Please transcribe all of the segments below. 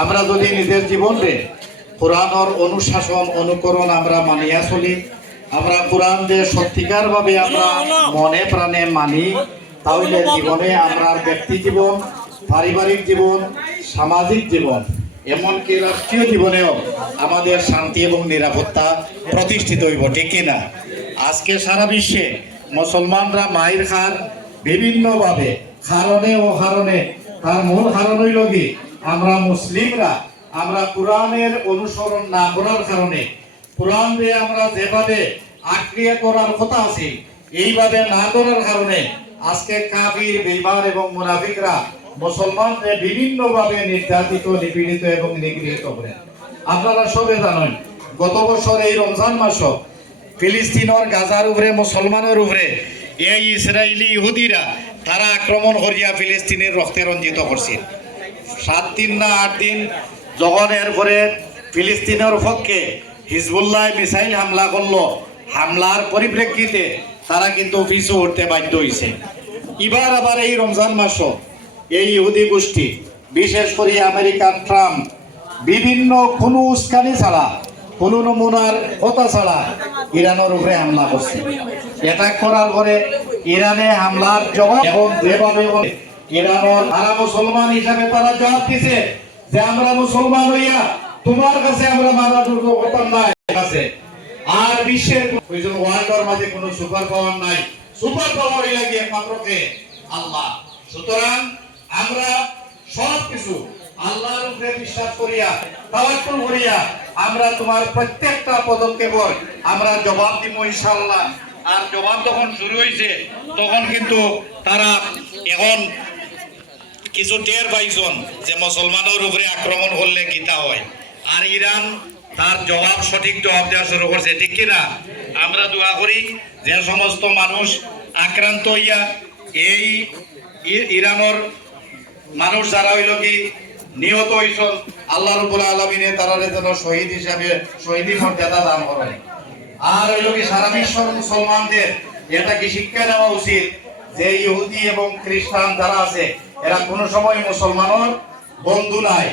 আমরা যদি নিজের জীবনে কোরআনের অনুশাসন অনুকরণ আমরা মানিয়া চলি, আমরা কোরআন যে সত্যিকার ভাবে আমরা মনে প্রাণে মানি, তাহলে জীবনে আমরা ব্যক্তি জীবন, পারিবারিক জীবন, সামাজিক জীবন, এমনকি রাষ্ট্রীয় জীবনেও আমাদের শান্তি এবং নিরাপত্তা প্রতিষ্ঠিত হইব, ঠিক কিনা? আজকে সারা বিশ্বে মুসলমানরা মাইর খান বিভিন্নভাবে, কারণে ও কারণে। তার মূল কারণ হইল কি, আমরা মুসলিমরা আমরা কোরআনের অনুসরণ না করার কারণে, কোরআন দিয়ে আমরা যেভাবে আক্রিয়া করার কথা আছে এইভাবে না করার কারণে আজকে কাফির, বেঈমান এবং মুনাফিকরা মুসলমানদের বিভিন্নভাবে নির্যাতিত, নিপীড়িত এবং নিগৃহীত করে। আপনারা সবে জানেন, গত বছর এই রমজান মাস ফিলিস্তিনের গাজার উপরে, মুসলমানের উপরে এই ইসরায়েলি ইহুদিরা তারা আক্রমণ করিয়া ফিলিস্তিনের রক্তে রঞ্জিত করছে। 7 দিন না 8 দিন যখন এরপরে ফিলিস্তিনের পক্ষে হিজবুল্লাহ মিসাইল হামলা করলো, হামলার পরিপ্রেক্ষিতে তারা কিন্তু পিছু উঠতে বাধ্য হয়েছে। এবার আবার এই রমজান মাস এই ইহুদি গোষ্ঠী, বিশেষ করে আমেরিকার ট্রাম্প, বিভিন্ন কোনো উস্কানি ছাড়া, কোনো নমুনার কথা ছাড়া ইরানের উপরে হামলা করছে। এটা করার পরে ইরানে হামলার জবাব এবং যেভাবে ইরানের তারা মুসলমান হিসাবে তারা জবাব দিছে যে আমরা মুসলমান হইয়া তোমার কাছে আমরা মারা দুর্গ হতাম নাই আছে। আর বিশ্বের ওয়ার্ল্ডের মাঝে কোনো সুপার পাওয়ার নাই, সুপার পাওয়ার লাগে একমাত্র কে? আল্লাহ। সুতরাং আমরা সব কিছু আল্লাহর উপরে বিশ্বাস করিয়া, তাওয়াক্কুল করিয়া আমরা তোমার প্রত্যেকটা পদক্ষেপের আমরা জবাব দিব ইনশাআল্লাহ। আর জবাব যখন শুরু হয়েছে তখন কিন্তু তারা এখন কিছু টের পাইছেন যে মুসলমানের উপরে আক্রমণ করলে কিতা হয়, আর ইরান তার জবাব, সঠিক জবাব দেওয়া শুরু করছে, ঠিক কিনা? আমরা দোয়া করি যে সমস্ত মানুষ আক্রান্ত হইয়া এই ইরানের মানুষ যারা হইল কি নিহত হইছেন, আল্লাহ রাব্বুল আলামিনে তারা যেন শহীদ হিসাবে শহীদি মর্যাদা দান করেন। আর হইল কি সারা বিশ্বের মুসলমানদের এটা কি শিক্ষা দেওয়া উচিত যে ইহুদি এবং খ্রিস্টান যারা আছে এরা কোনো সময় মুসলমানের বন্ধু নাই।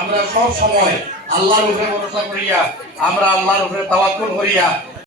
আমরা সব সময় আল্লাহর উপরে ভরসা করিয়া, আমরা আল্লাহর উপরে তাওয়াক্কুল করিয়া